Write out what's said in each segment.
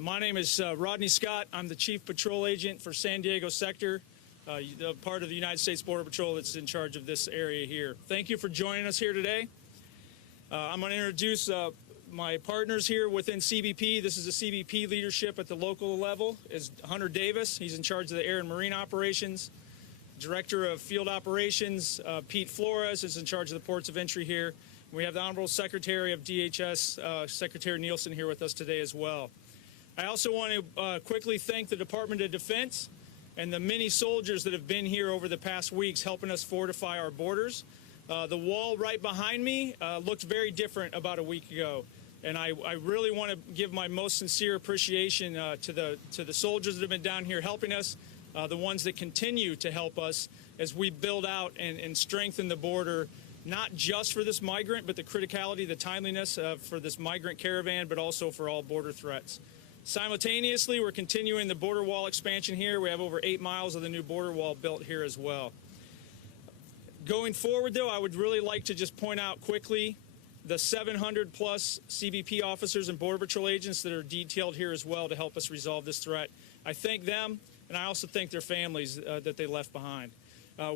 My name is Rodney Scott. I'm the Chief Patrol Agent for San Diego Sector, the part of the United States Border Patrol that's in charge of this area here. Thank you for joining us here today. I'm going to introduce my partners here within CBP. This is the CBP leadership at the local level. Is Hunter Davis. He's in charge of the Air and Marine Operations. Director of Field Operations, Pete Flores, is in charge of the ports of entry here. We have the Honorable Secretary of DHS, Secretary Nielsen, here with us today as well. I also want to quickly thank the Department of Defense and the many soldiers that have been here over the past weeks helping us fortify our borders. The wall right behind me looked very different about a week ago, and I really want to give my most sincere appreciation to the soldiers that have been down here helping us, the ones that continue to help us as we build out and strengthen the border, not just for this migrant, but the criticality, the timeliness for this migrant caravan, but also for all border threats. Simultaneously, we're continuing the border wall expansion here. We have over 8 miles of the new border wall built here as well. Going forward, though, I would really like to just point out quickly the 700 plus CBP officers and Border Patrol agents that are detailed here as well to help us resolve this threat. I thank them, and I also thank their families that they left behind.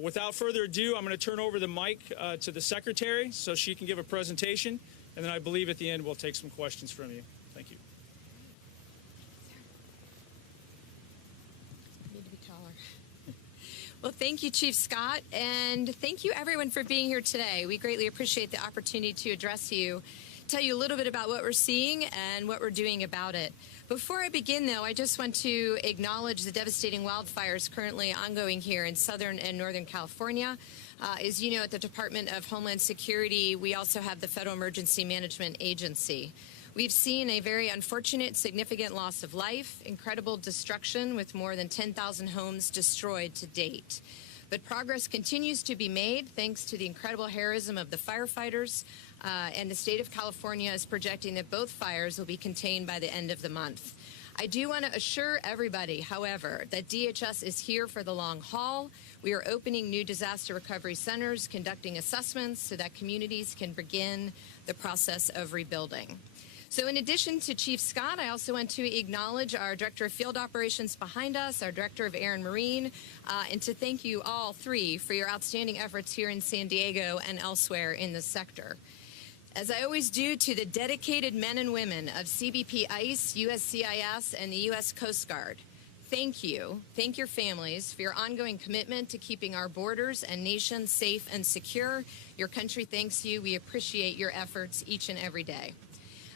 Without further ado, I'm going to turn over the mic to the Secretary so she can give a presentation, and then I believe at the end we'll take some questions from you. Thank you. Well, thank you, Chief Scott, and thank you, everyone, for being here today. We greatly appreciate the opportunity to address you, tell you a little bit about what we're seeing and what we're doing about it. Before I begin, though, I just want to acknowledge the devastating wildfires currently ongoing here in Southern and Northern California. As you know, at the Department of Homeland Security, we also have the Federal Emergency Management Agency. We've seen a very unfortunate, significant loss of life, incredible destruction with more than 10,000 homes destroyed to date. But progress continues to be made thanks to the incredible heroism of the firefighters, and the state of California is projecting that both fires will be contained by the end of the month. I do want to assure everybody, however, that DHS is here for the long haul. We are opening new disaster recovery centers, conducting assessments so that communities can begin the process of rebuilding. So in addition to Chief Scott, I also want to acknowledge our Director of Field Operations behind us, our Director of Air and Marine, and to thank you all three for your outstanding efforts here in San Diego and elsewhere in the sector. As I always do to the dedicated men and women of CBP ICE, USCIS, and the U.S. Coast Guard, thank you. Thank your families for your ongoing commitment to keeping our borders and nation safe and secure. Your country thanks you. We appreciate your efforts each and every day.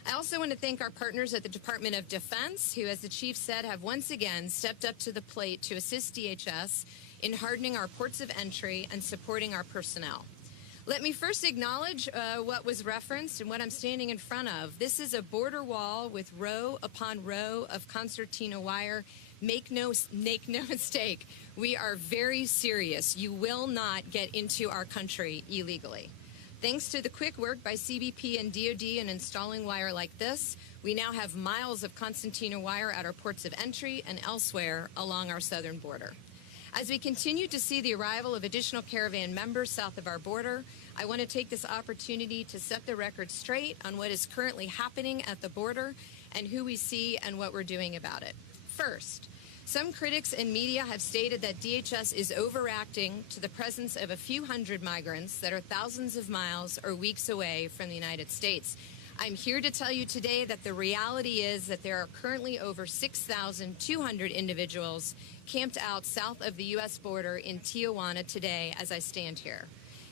I also want to thank our partners at the Department of Defense, who, as the Chief said, have once again stepped up to the plate to assist DHS in hardening our ports of entry and supporting our personnel. Let me first acknowledge what was referenced and what I'm standing in front of. This is a border wall with row upon row of concertina wire. Make no mistake, we are very serious. You will not get into our country illegally. Thanks to the quick work by CBP and DoD in installing wire like this, we now have miles of concertina wire at our ports of entry and elsewhere along our southern border. As we continue to see the arrival of additional caravan members south of our border, I want to take this opportunity to set the record straight on what is currently happening at the border and who we see and what we're doing about it. First, some critics and media have stated that DHS is overreacting to the presence of a few hundred migrants that are thousands of miles or weeks away from the United States. I'm here to tell you today that the reality is that there are currently over 6,200 individuals camped out south of the U.S. border in Tijuana today as I stand here.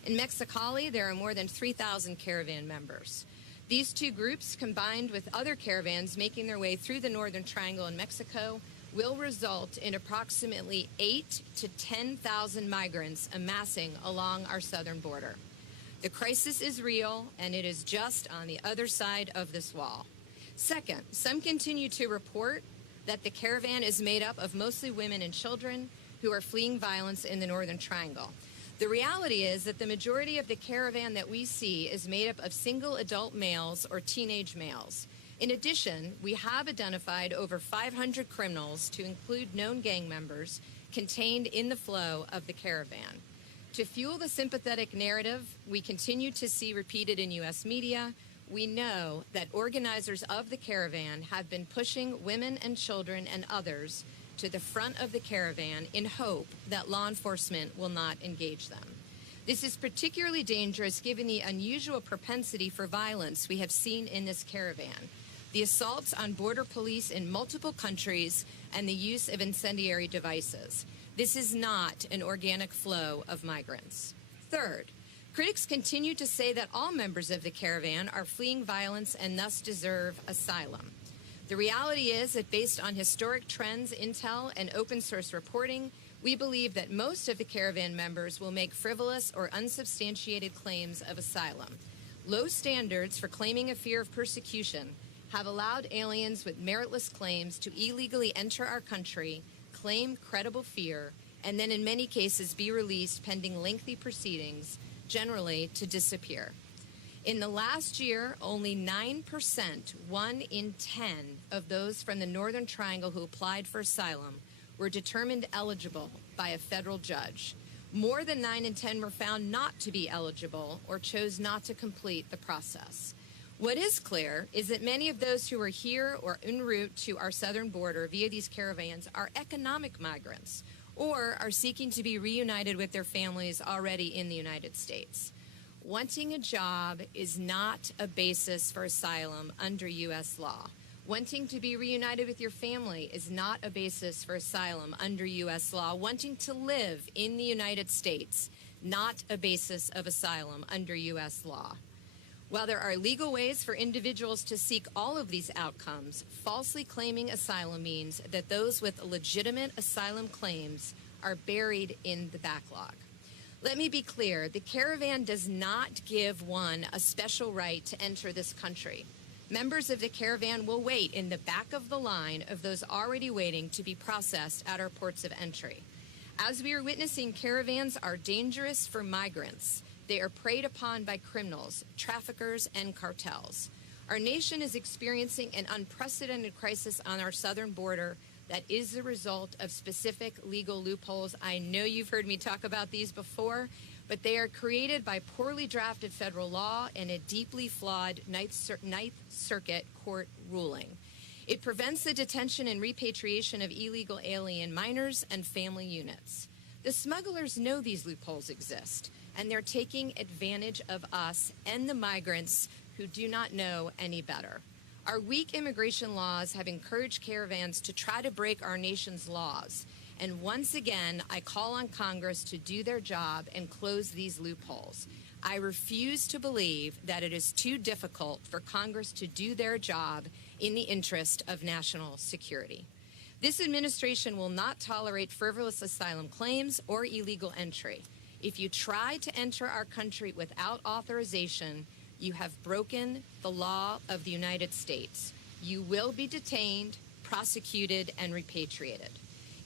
In Mexicali, there are more than 3,000 caravan members. These two groups, combined with other caravans making their way through the Northern Triangle in Mexico, will result in approximately 8,000 to 10,000 migrants amassing along our southern border. The crisis is real, and it is just on the other side of this wall. Second, some continue to report that the caravan is made up of mostly women and children who are fleeing violence in the Northern Triangle. The reality is that the majority of the caravan that we see is made up of single adult males or teenage males. In addition, we have identified over 500 criminals, to include known gang members, contained in the flow of the caravan. To fuel the sympathetic narrative we continue to see repeated in U.S. media, we know that organizers of the caravan have been pushing women and children and others to the front of the caravan in hope that law enforcement will not engage them. This is particularly dangerous given the unusual propensity for violence we have seen in this caravan, the assaults on border police in multiple countries, and the use of incendiary devices. This is not an organic flow of migrants. Third, critics continue to say that all members of the caravan are fleeing violence and thus deserve asylum. The reality is that based on historic trends, intel, and open source reporting, we believe that most of the caravan members will make frivolous or unsubstantiated claims of asylum. Low standards for claiming a fear of persecution have allowed aliens with meritless claims to illegally enter our country, claim credible fear, and then in many cases be released pending lengthy proceedings, generally to disappear. In the last year, only 9%, 1 in 10, of those from the Northern Triangle who applied for asylum were determined eligible by a federal judge. More than 9 in 10 were found not to be eligible or chose not to complete the process. What is clear is that many of those who are here or en route to our southern border via these caravans are economic migrants or are seeking to be reunited with their families already in the United States. Wanting a job is not a basis for asylum under U.S. law. Wanting to be reunited with your family is not a basis for asylum under U.S. law. Wanting to live in the United States, not a basis of asylum under U.S. law. While there are legal ways for individuals to seek all of these outcomes, falsely claiming asylum means that those with legitimate asylum claims are buried in the backlog. Let me be clear, the caravan does not give one a special right to enter this country. Members of the caravan will wait in the back of the line of those already waiting to be processed at our ports of entry. As we are witnessing, caravans are dangerous for migrants. They are preyed upon by criminals, traffickers, and cartels. Our nation is experiencing an unprecedented crisis on our southern border that is the result of specific legal loopholes. I know you've heard me talk about these before, but they are created by poorly drafted federal law and a deeply flawed Ninth Circuit court ruling. It prevents the detention and repatriation of illegal alien minors and family units. The smugglers know these loopholes exist, and they're taking advantage of us and the migrants who do not know any better. Our weak immigration laws have encouraged caravans to try to break our nation's laws. And once again, I call on Congress to do their job and close these loopholes. I refuse to believe that it is too difficult for Congress to do their job in the interest of national security. This administration will not tolerate frivolous asylum claims or illegal entry. If you try to enter our country without authorization, you have broken the law of the United States. You will be detained, prosecuted, and repatriated.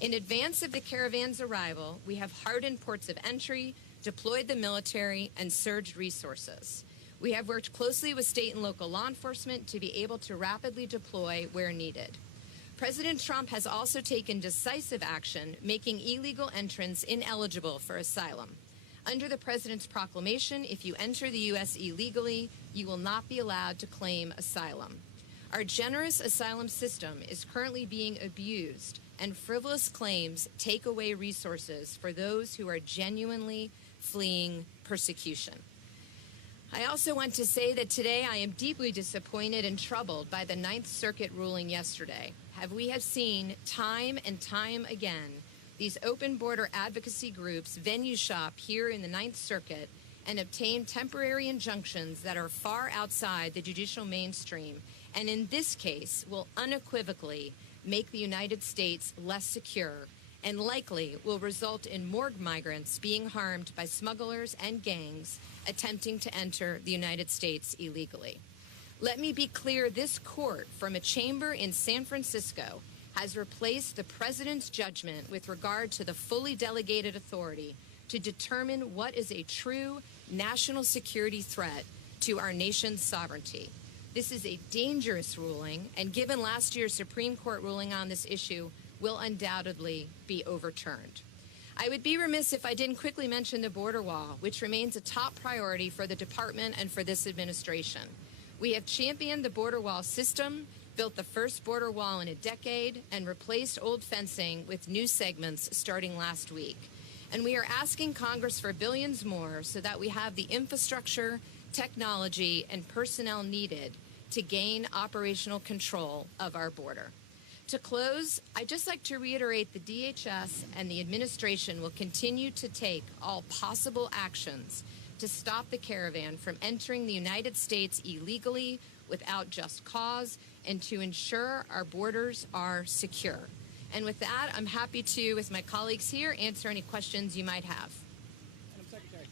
In advance of the caravan's arrival, we have hardened ports of entry, deployed the military, and surged resources. We have worked closely with state and local law enforcement to be able to rapidly deploy where needed. President Trump has also taken decisive action, making illegal entrants ineligible for asylum. Under the President's proclamation, if you enter the U.S. illegally, you will not be allowed to claim asylum. Our generous asylum system is currently being abused, and frivolous claims take away resources for those who are genuinely fleeing persecution. I also want to say that today I am deeply disappointed and troubled by the Ninth Circuit ruling yesterday. We have seen time and time again these open border advocacy groups venue shop here in the Ninth Circuit and obtain temporary injunctions that are far outside the judicial mainstream, and in this case will unequivocally make the United States less secure and likely will result in more migrants being harmed by smugglers and gangs attempting to enter the United States illegally. Let me be clear, this court from a chamber in San Francisco has replaced the President's judgment with regard to the fully delegated authority to determine what is a true national security threat to our nation's sovereignty. This is a dangerous ruling, and given last year's Supreme Court ruling on this issue, will undoubtedly be overturned. I would be remiss if I didn't quickly mention the border wall, which remains a top priority for the department and for this administration. We have championed the border wall system, built the first border wall in a decade, and replaced old fencing with new segments starting last week. And we are asking Congress for billions more so that we have the infrastructure, technology, and personnel needed to gain operational control of our border. To close, I'd just like to reiterate the DHS and the administration will continue to take all possible actions to stop the caravan from entering the United States illegally without just cause and to ensure our borders are secure. And with that, I'm happy to, with my colleagues here, answer any questions you might have. Madam Secretary.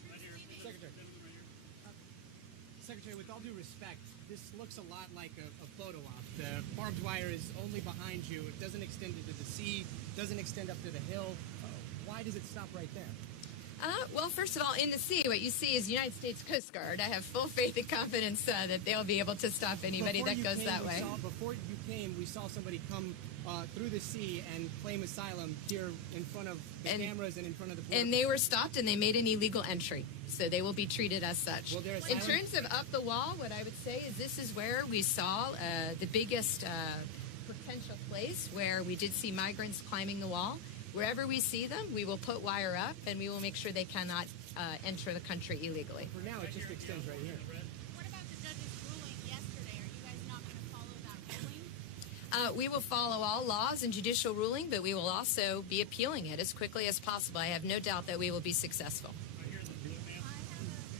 Secretary, with all due respect, this looks a lot like a photo op. The barbed wire is only behind you. It doesn't extend into the sea, doesn't extend up to the hill. Why does it stop right there? Well, first of all, in the sea, what you see is United States Coast Guard. I have full faith and confidence that they'll be able to stop anybody that goes that way. Before you came, we saw somebody come through the sea and claim asylum here in front of the cameras and in front of the border. And they were stopped and they made an illegal entry. So they will be treated as such. In terms of up the wall, what I would say is this is where we saw the biggest potential place where we did see migrants climbing the wall. Wherever we see them, we will put wire up and we will make sure they cannot enter the country illegally. For now, it just extends right here. What about the judge's ruling yesterday? Are you guys not going to follow that ruling? We will follow all laws and judicial ruling, but we will also be appealing it as quickly as possible. I have no doubt that we will be successful. I have a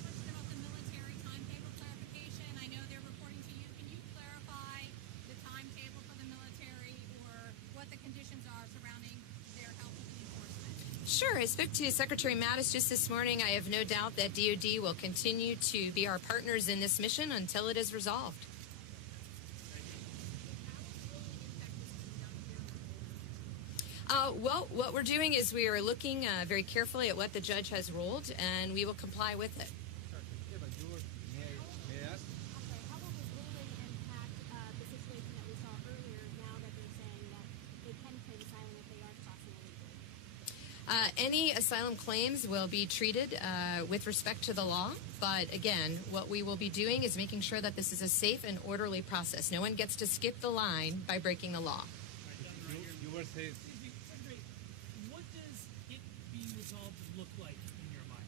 question about the military timetable clarification. I know they're reporting to you. Can you clarify the timetable for the military or what the conditions are surrounding their help with enforcement? Sure. I spoke to Secretary Mattis just this morning. I have no doubt that DOD will continue to be our partners in this mission until it is resolved. Well, what we're doing is we are looking very carefully at what the judge has ruled, and we will comply with it. How will this ruling impact the situation that we saw earlier now that they're saying that they can claim asylum if they are crossing illegally? Any asylum claims will be treated with respect to the law, but again, what we will be doing is making sure that this is a safe and orderly process. No one gets to skip the line by breaking the law. You were saying. What does it being resolved look like in your mind?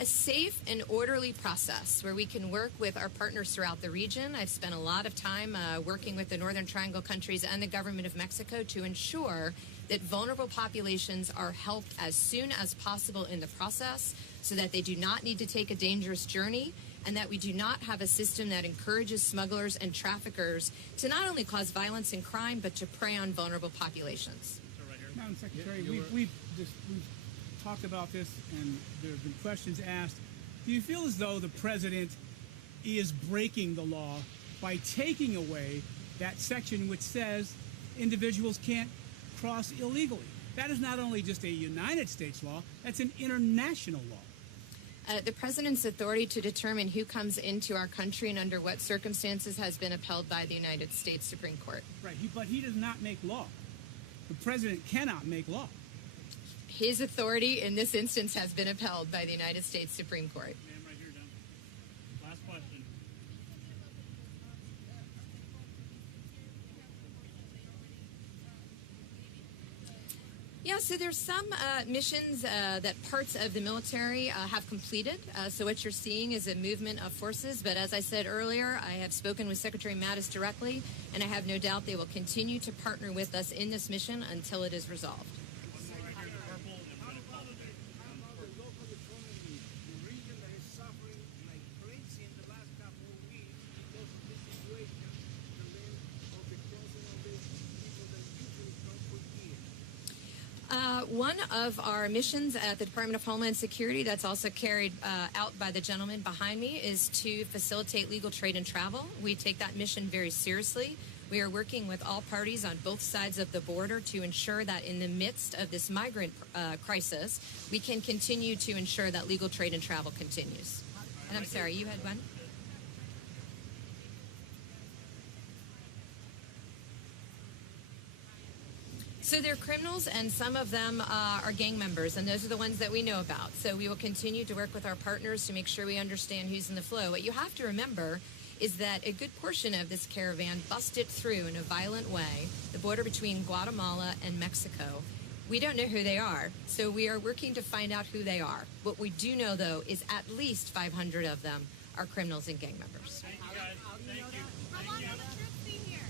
A safe and orderly process where we can work with our partners throughout the region. I've spent a lot of time working with the Northern Triangle countries and the government of Mexico to ensure that vulnerable populations are helped as soon as possible in the process so that they do not need to take a dangerous journey and that we do not have a system that encourages smugglers and traffickers to not only cause violence and crime but to prey on vulnerable populations. Madam Secretary, we've talked about this and there have been questions asked. Do you feel as though the president is breaking the law by taking away that section which says individuals can't cross illegally? That is not only just a United States law, that's an international law. The president's authority to determine who comes into our country and under what circumstances has been upheld by the United States Supreme Court. Right, but he does not make law. The president cannot make law. His authority in this instance has been upheld by the United States Supreme Court. Ma'am, right here, down. Last question. Yeah, so there's some missions that parts of the military have completed. So what you're seeing is a movement of forces. But as I said earlier, I have spoken with Secretary Mattis directly, and I have no doubt they will continue to partner with us in this mission until it is resolved. One of our missions at the Department of Homeland Security that's also carried out by the gentleman behind me is to facilitate legal trade and travel. We take that mission very seriously. We are working with all parties on both sides of the border to ensure that in the midst of this migrant crisis, we can continue to ensure that legal trade and travel continues. And I'm sorry, you had one? So they're criminals, and some of them are gang members, and those are the ones that we know about. So we will continue to work with our partners to make sure we understand who's in the flow. What you have to remember is that a good portion of this caravan busted through in a violent way the border between Guatemala and Mexico. We don't know who they are, so we are working to find out who they are. What we do know, though, is at least 500 of them are criminals and gang members. Thank you, guys. Thank you. How long will the troops be here?